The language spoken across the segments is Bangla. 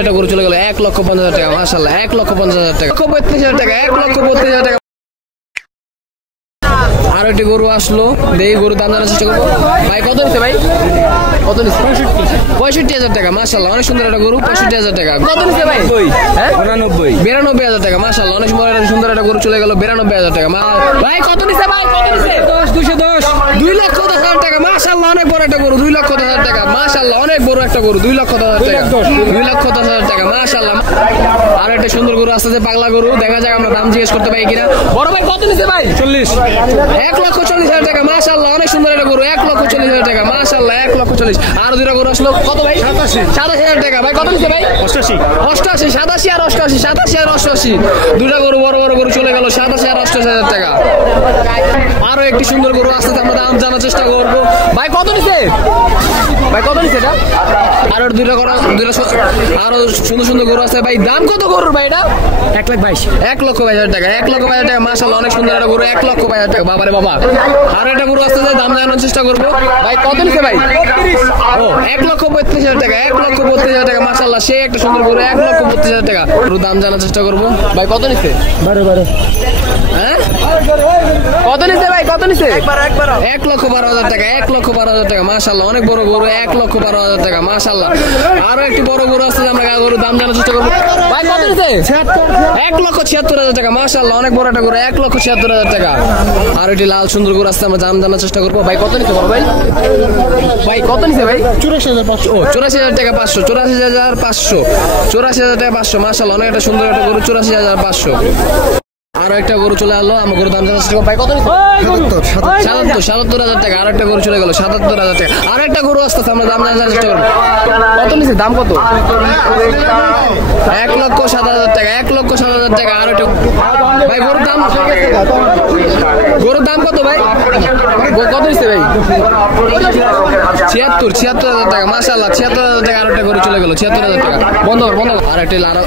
এটা গরু চলে গেল 1,50,000 টাকা মাশাআল্লাহ 1,50,000 টাকা 1,32,000 টাকা 1,32,000 টাকা। আর একটা গরু আসলো এই গরু দাম জানার চেষ্টা করবো ভাই কত নিচ্ছে ভাই কত নিচ্ছে 65,000 টাকা মাশাআল্লাহ অনেক সুন্দর একটা গরু 65,000 টাকা কত নিচ্ছে ভাই 92,000 টাকা মাশাআল্লাহ অনেক সুন্দর একটা গরু চলে গেল 92,000 টাকা ভাই কত নিচ্ছে ভাই কত নিচ্ছে 2,10,000 টাকা মাশাআল্লাহ অনেক বড় একটা গরু 2,10,000 টাকা মাশাআল্লাহ অনেক বড় একটা গরু 2,10,000 টাকা 2,10,000 টাকা মাশাআল্লাহ। আর একটা সুন্দর গরু আসছে পাগলা গরু দেখা যাক আমরা দাম জিজ্ঞেস করতে পারি কিনা বড় ভাই কত নিচ্ছে ভাই 1,40,000 টাকা মাশাআল্লাহ অনেক সুন্দর একটা গরু 1,40,000 টাকা মাশাআল্লাহ 1,40,000। আর দুটো গরু আসলো কত ভাই 87,000 টাকা ভাই কত নিচ্ছে ভাই 88 87 আর 88 দুটো গরু বড় বড় গরু চলে গেল 87 আর 88,000 টাকা। আরো একটি সুন্দর গরু আসছে আমরা দাম জানার চেষ্টা করবো ভাই কত নিচ্ছে ভাই কত নিচ্ছে এটা আরো দুটো আরো সুন্দর সুন্দর গরু আছে ভাই দাম কত গরুর ভাই এটা 1,22,000 টাকা 1,22,000 টাকা মাশাআল্লাহ অনেক সুন্দর একটা গরু 1,22,000 টাকা বাবারে বাবা। আর একটা গরু আসতে দাম জানার চেষ্টা করবো ভাই কত নিচ্ছে ভাই ও 1,32,000 টাকা 1,32,000 টাকা মাশাআল্লাহ সে একটা সুন্দর গরু 1,32,000 টাকা গরু দাম জানার চেষ্টা করবো ভাই কত নিচ্ছে হ্যাঁ কত নিচ্ছে ভাই কত নিচ্ছে 1,12,000 টাকা 1,12,000 টাকা মাশাআল্লাহ অনেক বড় গরু 1,12,000 টাকা মাশাআল্লাহ। আরো একটি বড় গরু আছে আমরা গরু দাম জানার চেষ্টা করবো ভাই কত নিচ্ছে 1,76,000 টাকা মাশাআল্লাহ অনেক বড় একটা গরু 1,76,000 টাকা। আর একটি লাল সুন্দর গরু আছে আমরা দাম জানার চেষ্টা করবো ভাই কত নিচ্ছে বড় ভাই ভাই কত নিচ্ছে ভাই 84,500 ও 84,000 টাকা 500 84,500 টাকা 500 মাশাআল্লাহ অনেক একটা সুন্দর একটা গরু 84,500। আরো একটা গরু চলে আসলো আমার গরু দাম জানার চেষ্টা করবো ভাই কত নিচ্ছে 77,000 টাকা। আর একটা গরু চলে গেল 77,000 টাকা। আর একটা গরু আসতেছে আমরা দাম জানার চেষ্টা করবো কত নিচ্ছে দাম কত 1,07,000 টাকা 1,07,000 টাকা। আর একটা ভাই গরুর দাম কত ভাই কত নিচ্ছে ভাই 76,000 টাকা মাশাআল্লাহ 76,000 টাকা। আর একটা গরু চলে গেল 76,000 টাকা বন্ধ আর একটা লাল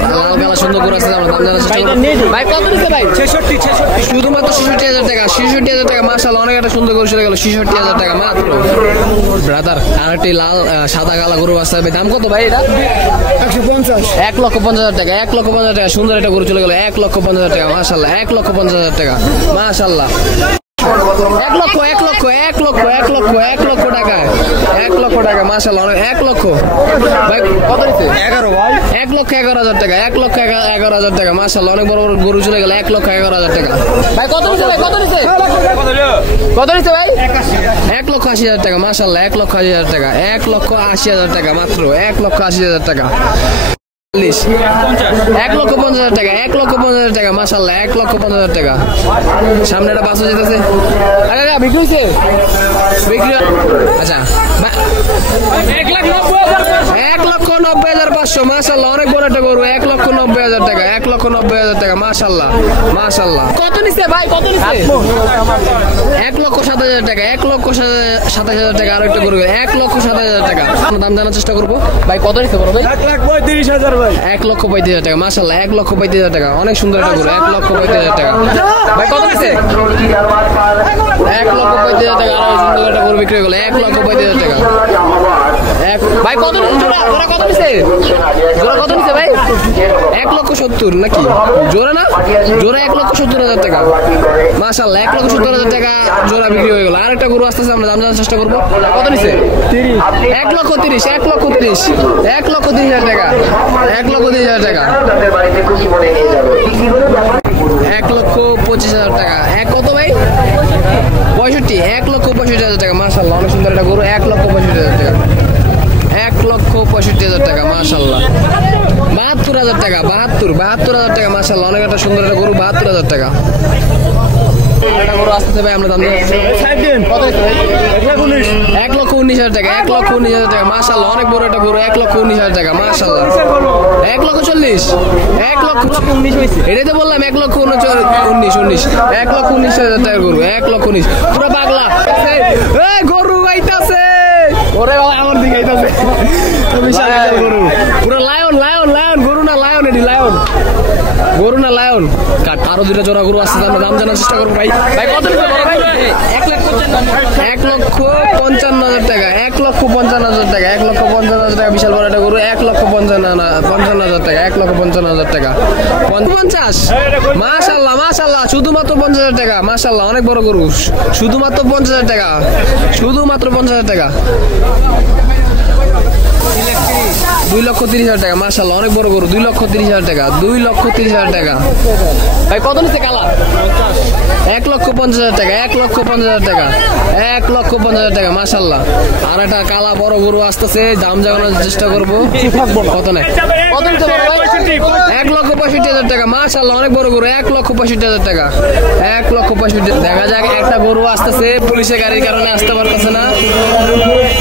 কালা সুন্দর গরু আছে আমরা দাম জানার চেষ্টা করবো ভাই কত নিচ্ছে ভাই 66 শুধুমাত্র 66,000 টাকা 66,000 টাকা মাশাআল্লাহ অনেক একটা সুন্দর গরু চলে গেল 66,000 টাকা মাত্র ব্রাদার। আর একটি লাল সাদা কালা গরু আছে দাম কত ভাই এটা 1,50,000 টাকা 1,50,000 টাকা সুন্দর একটা গরু চলে গেল 1,50,000 টাকা মাশাআল্লাহ 1,50,000 টাকা মাশাআল্লাহ 1 লক্ষ টাকা 1 লক্ষ টাকা মাশাআল্লাহ 1 লক্ষ ভাই কত নিচ্ছে 1,11,000 টাকা 1,11,000 টাকা মাশাআল্লাহ অনেক বড় বড় গরু চলে গেল 1,11,000 টাকা ভাই কত নিচ্ছে ভাই কত নিচ্ছে ভাই 1,80,000 টাকা মাশাআল্লাহ 1,80,000 টাকা 1,80,000 টাকা মাত্র 1,80,000 টাকা 1,50,000 টাকা 1,50,000 টাকা মাশাআল্লাহ 1,50,000 টাকা। সামনে একটা বাস যেতেছে বিক্রি হয়েছে বিক্রি আচ্ছা 1,90,500 মাশাআল্লাহ অনেক বড় একটা গরু 1,90,000 টাকা 1,90,000 টাকা মাশাআল্লাহ মাশাআল্লাহ। কত নিচ্ছে ভাই কত নিচ্ছে 1,07,000 টাকা 1,07,000 টাকা। আর একটা গরু 1,07,000 টাকা দাম জানার চেষ্টা করবো ভাই কত নিচ্ছে বড় ভাই 1,35,000 ভাই 1,35,000 টাকা মাশাআল্লাহ 1,35,000 টাকা অনেক সুন্দর একটা গরু 1,35,000 টাকা ভাই কত নিচ্ছে 1,35,000 টাকা। আর সুন্দর একটা গরু বিক্রি হয়ে গেল 1,35,000 টাকা ভাই কত জোড়া কত নিচ্ছে ভাই 1,70,000 নাকি জোড়া না জোড়া 1,70,000 টাকা মাশাআল্লাহ 1,70,000 টাকা জোড়া বিক্রি হয়ে গেল। আর একটা গরু আসতেছে আমরা দাম জানার চেষ্টা করবো কত নিচ্ছে 1,30,000 টাকা 1,30,000 টাকা 1,25,000 টাকা কত ভাই 65 1,65,000 টাকা মাশাআল্লাহ অনেক সুন্দর একটা গরু 1,65,000 টাকা 1,65,000 টাকা মাশাআল্লাহ 72,000 টাকা 72,000 টাকা মাশাআল্লাহ অনেক একটা সুন্দর একটা গরু 72,000 টাকা। আসতেছে ভাই আমরা দাম 1,19,000 টাকা 1,19,000 টাকা মাশাআল্লাহ অনেক বড় একটা গরু 1,19,000 টাকা মাশাআল্লাহ 1,40,000 1,19 হয়েছে এটাই তো বললাম 1,19,000 1,19,000 টাকার গরু 1,19,000 পুরো পাগলা গরু আইতাছে ওরে বাবা আমার দিকে আইতাছে বিশাল গরু পুরো লায়ন গরু না লায়ন কি লায়ন? গরু না লায়ন? আরো দুইটা জোড়া গরু আসছে, আমরা দাম জানার চেষ্টা করবো ভাই। ভাই কত নিচ্ছে বড় ভাই? 1,55,000 টাকা। 1,55,000 টাকা। 1,55,000 টাকা বিশাল বড় একটা গরু। 1,55,000 টাকা। 1,55,000 টাকা। 50? মাশাআল্লাহ মাশাআল্লাহ, শুধুমাত্র 50,000 টাকা। মাশাআল্লাহ, অনেক বড় গরু। শুধুমাত্র 50,000 টাকা। শুধুমাত্র 50,000 টাকা। 2,30,000 টাকা। মাশাআল্লাহ, অনেক বড় গরু। 2,30,000 টাকা। 2,30,000 টাকা। ভাই কত নিচ্ছে কালা? 1,50,000 টাকা। 1,50,000 টাকা। 1,50,000 টাকা। মাশাআল্লাহ, আর একটা কালা বড় গরু আসতেছে, দাম জানানোর চেষ্টা করবো। কত নেই? কত নিচ্ছে বড় ভাই? 1,65,000 টাকা। মাশাআল্লাহ, অনেক বড় গরু। 1,65,000 টাকা। 1,65,000। দেখা যাক, একটা গরু আসতেছে, পুলিশের গাড়ির কারণে আসতে পারতেছে না।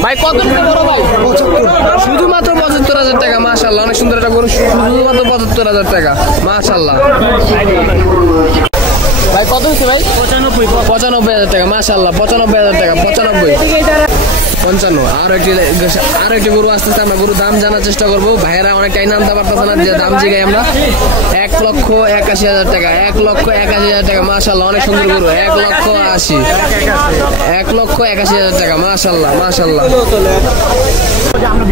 ভাই কত নিচ্ছে বড় ভাই? শুধুমাত্র 75,000 টাকা। মাশাআল্লাহ, অনেক সুন্দর একটা গরু। শুধুমাত্র 75,000 টাকা। মাশাআল্লাহ। ভাই কত হচ্ছে ভাই? 95,000 টাকা। মাশাআল্লাহ, 95,000 টাকা। 95, 55। আর একটি গরু আসতেছে, আমরা গরু দাম জানার চেষ্টা করবো। ভাইয়েরা অনেকটাই নামতে পারতেছে না, যে দাম জিগাই আমরা। 1,81,000 টাকা। 1,81,000 টাকা। মাশাআল্লাহ, অনেক সুন্দর গরু। 1,80,000। 1,81,000 টাকা। মাশাআল্লাহ মাশাআল্লাহ।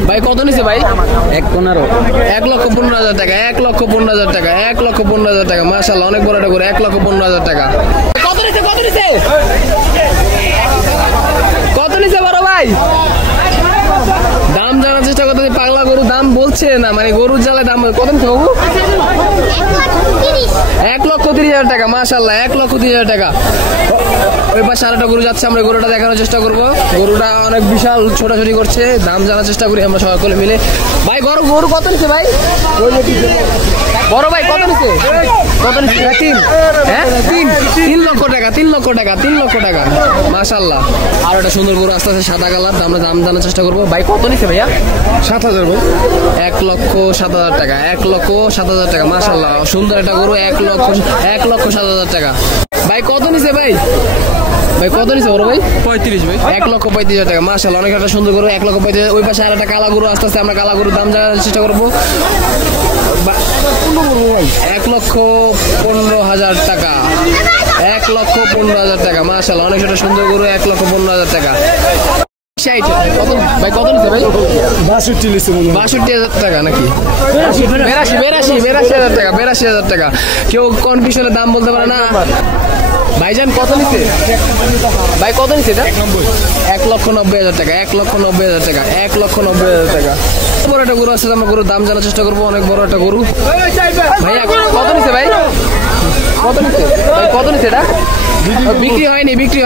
ভাই কত নিছে ভাই? 1,15,000 টাকা। 1,15,000 টাকা। 1,15,000 টাকা। মাশাআল্লাহ, অনেক বড় একটা গরু। 1,15,000 টাকা। কত নিছে? কত নিছে? কত নিছে বড় ভাই? দাম জানার চেষ্টা করতে, পাগলা গরু দাম বলছে না, মানে গরুর জ্বালে দাম। কত নিচ্ছে বাবু? 1,30,000 টাকা। মাশাআল্লাহ, 1,30,000 টাকা। ওই পাশে আরেকটা গরু যাচ্ছে, আমরা গরুটা দেখানোর চেষ্টা করবো। গরুটা অনেক বিশাল, ছোটাছুটি করছে। দাম জানার চেষ্টা করি আমরা সকলে মিলে। ভাই গরু কত নিচ্ছে ভাই? বড় ভাই কত নিচ্ছে? কত নিচ্ছে? 3। হ্যাঁ 3 লক্ষ টাকা। 3 লক্ষ টাকা। 3 লক্ষ টাকা। মাশাআল্লাহ, আর একটা সুন্দর গরু আসতে আছে, সাদা কালার। আমরা দাম জানার চেষ্টা করবো। ভাই কত নিচ্ছে ভাইয়া? 7,000 ভাই। 1,07,000 টাকা। 1,07,000 টাকা। মাশাআল্লাহ, সুন্দর একটা গরু। 1,07,000 টাকা। ভাই কত নিচ্ছে ভাই? ভাই কত নিচ্ছে বড় ভাই? 35 ভাই। 1,35,000 টাকা। মাশাআল্লাহ, অনেক একটা সুন্দর গরু। 1,35,000। ওই পাশে আর একটা কালা গরু আসতে আছে, আমরা কালা গরুর দাম জানার চেষ্টা করবো। 1,15,000 টাকা। 1,15,000 টাকা। মাশাআল্লাহ, অনেক একটা সুন্দর গরু। 1,15,000 টাকা। ভাই কত নিচ্ছে ভাই? 62,000 টাকা নাকি? 82,000 টাকা। 82,000 টাকা। কেউ কনফিউশনের দাম বলতে পারে না। ভাইজান কত নিচ্ছে? ভাই কত নিচ্ছে এটা? 1,90,000 টাকা। 1,90,000 টাকা। 1,90,000 টাকা। বড় একটা গরু আছে, আমরা গরুর দাম জানার চেষ্টা করবো। অনেক বড় একটা গরু। ভাইয়া কত নিচ্ছে ভাই? কত নিচ্ছে ভাই? কত নিচ্ছে এটা? বিক্রি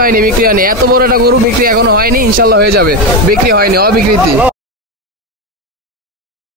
হয়নি। এত বড় একটা গরু বিক্রি এখনো হয়নি। ইনশাল্লাহ হয়ে যাবে। বিক্রি হয়নি, অবিকৃতি।